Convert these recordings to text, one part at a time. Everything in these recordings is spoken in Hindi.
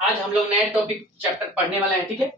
आज हम लोग नए टॉपिक चैप्टर पढ़ने वाले हैं, ठीक है।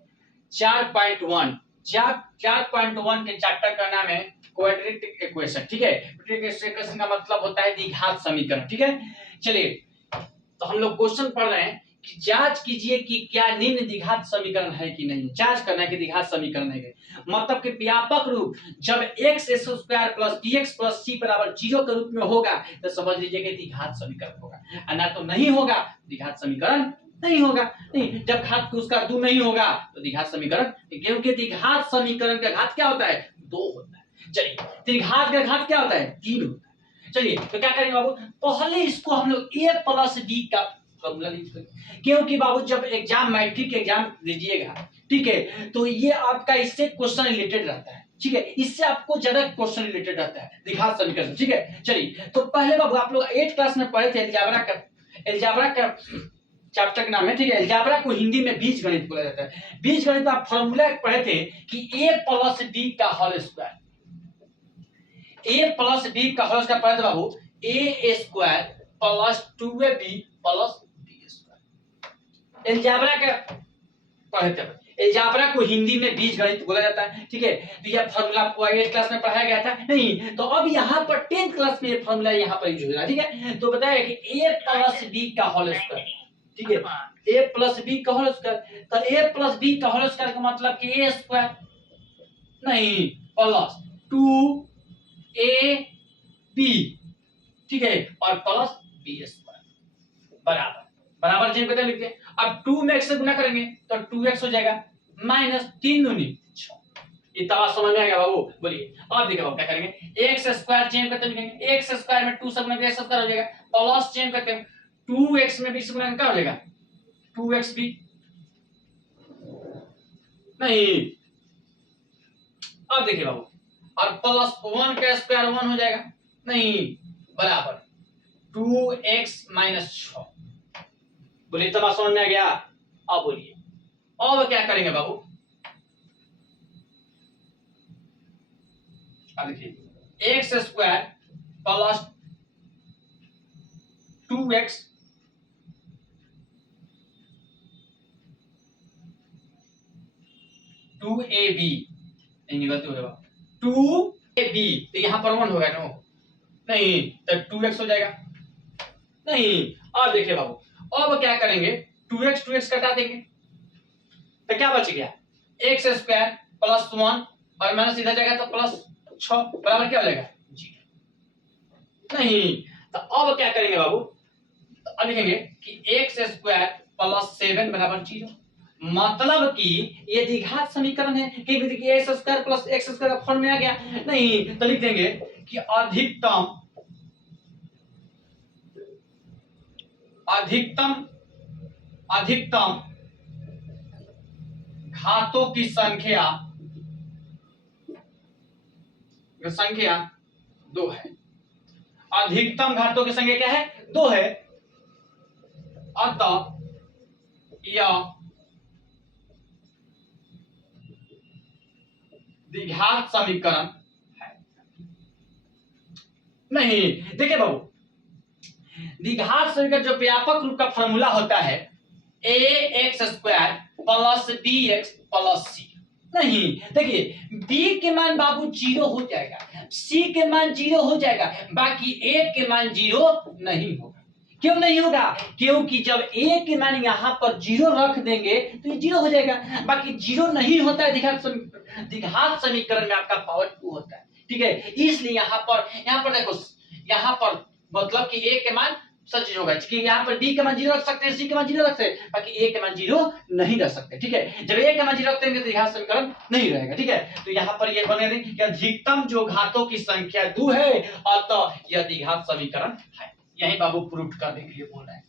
4.1 4.1 के चैप्टर का नाम है क्वाड्रेटिक इक्वेशन, ठीक है। क्वाड्रेटिक इक्वेशन का मतलब होता है द्विघात समीकरण, ठीक है। चलिए, तो हम लोग क्वेश्चन पढ़ रहे हैं कि जांच कीजिए कि क्या निम्न द्विघात समीकरण है कि नहीं। जांच करना है कि द्विघात समीकरण है कि मतलब कि व्यापक रूप जब x square plus dx plus c बराबर 0 के रूप में होगा तो समझ लीजिए कि द्विघात समीकरण होगा, ना तो नहीं होगा द्विघात समीकरण नहीं होगा। नहीं, जब घात उसका 2 नहीं होगा तो द्विघात समीकरण, क्योंकि द्विघात समीकरण का घात क्या होता है 2 होता है। चलिए, त्रिघात का घात क्या होता है 3 होता है। चलिए, तो क्या करेंगे बाबू, पहले इसको हम लोग a प्लस b का फॉर्मूला लिखेंगे, क्योंकि बाबू जब एग्जाम मैट्रिक एग्जाम दीजिएगा, ठीक है, तो ये आपका इससे क्वेश्चन रिलेटेड रहता है, ठीक है। इससे आपको ज्यादा क्वेश्चन रिलेटेड रहता है द्विघात समीकरण, ठीक है। चलिए, तो पहले बाबू आप लोग 8 क्लास में पढ़े थे अलजेब्रा का चैप्टर का नाम है, ठीक है। अलजेब्रा को हिंदी में बीजगणित बोला जाता है। बीजगणित में आप फॉर्मूला पढ़े थे कि a प्लस b का whole square, a plus b का होल स्क्वायर पढ़े थे बाबू, a square plus 2ab plus b square. Algebra का पढ़े थे। अलजेब्रा को हिंदी में बीजगणित बोला जाता है, ठीक है। तो यह फॉर्मूला आपको 8 क्लास में पढ़ाया गया था नहीं, तो अब यहाँ पर 10th क्लास में ये फॉर्मूला यहाँ पर यूज हो रहा है, ठीक है। तो बताया कि a प्लस b का होल स्क्वायर, ठीक है, a प्लस b का होल स्क्वायर, तो a प्लस b का होल स्क्वायर का मतलब कि a स्क्वायर नहीं प्लस 2ab, ठीक है, और प्लस b स्क्वायर बराबर बराबर चिन्ह को लिखते हैं। अब 2 में x से गुना करेंगे तो 2x हो जाएगा माइनस 3 दूनी 6। इतना समझ में आ गया बाबू, बोलिए। अब देखिए बाबू क्या करेंगे, x स्क्वायर चेंज करते लिखेंगे, x स्क्वायर में 2 से गुना करके x स्क्वायर हो जाएगा, प्लस चेंज करते हैं 2x में 20 से गुना क्या हो जाएगा 2x भी नहीं। अब देखिए बाबू, और प्लस 1 का स्क्वायर 1 हो जाएगा नहीं बराबर 2x माइनस 6। बोलिए, तब समझ में आ गया। अब बोलिए, अब क्या करेंगे बाबू, अब देखिए x square plus 2x two a b, नहीं गलती हो गया 2ab, तो यहां पर 1 होगा नो नहीं, तो 2x हो जाएगा नहीं। अब देखिए बाबू, अब क्या करेंगे 2x कटा देंगे तो क्या बच गया एक्स स्क्वायर प्लस 1 और माइनस इधर जाएगा तो प्लस 6 बराबर क्या हो जाएगा 0 नहीं। तो अब क्या करेंगे बाबू, तो अब लिखेंगे कि एक्स स्क्वायर प्लस 7 बराबर 0, मतलब कि ये द्विघात समीकरण है, क्योंकि देखिए x square plus x square का फॉर्म में आ गया नहीं, तो लिख देंगे कि अधिकतम अधिकतम अधिकतम घातों की संख्या 2 है। अधिकतम घातों की संख्या क्या है 2 है, अतः यह द्विघात समीकरण है नहीं। देखिए बाबू, द्विघात समीकरण जो व्यापक रूप का फॉर्मूला होता है a x square plus bx plus c नहीं। देखिए b के मान बाबू 0 हो जाएगा, c के मान 0 हो जाएगा, बाकी a के मान 0 नहीं होगा। क्यों नहीं होगा, क्योंकि जब a के मान यहाँ पर 0 रख देंगे तो ये 0 हो जाएगा, बाकी 0 नहीं होता है द्विघात समीकरण में आपका पावर 2 होता है, ठीक है। इसलिए यहाँ पर देखो, यहाँ पर मतलब कि a के मान सच होगा, कि यहाँ पर d के मान 0 रख सकते हैं, c के मान 0 रख सकते हैं, बाकी a के मान 0 नहीं रख सकते, ठीक है। जब a के मान 0 रखते हैं तो द्विघात समीकरण नहीं रहेगा, ठीक है। तो यहाँ पर ये बने कि अधिकतम जो घातों की संख्या 2 है, अतः यह द्विघात समीकरण है। यही बाबू प्रूफ करने के लिए बोल रहे हैं।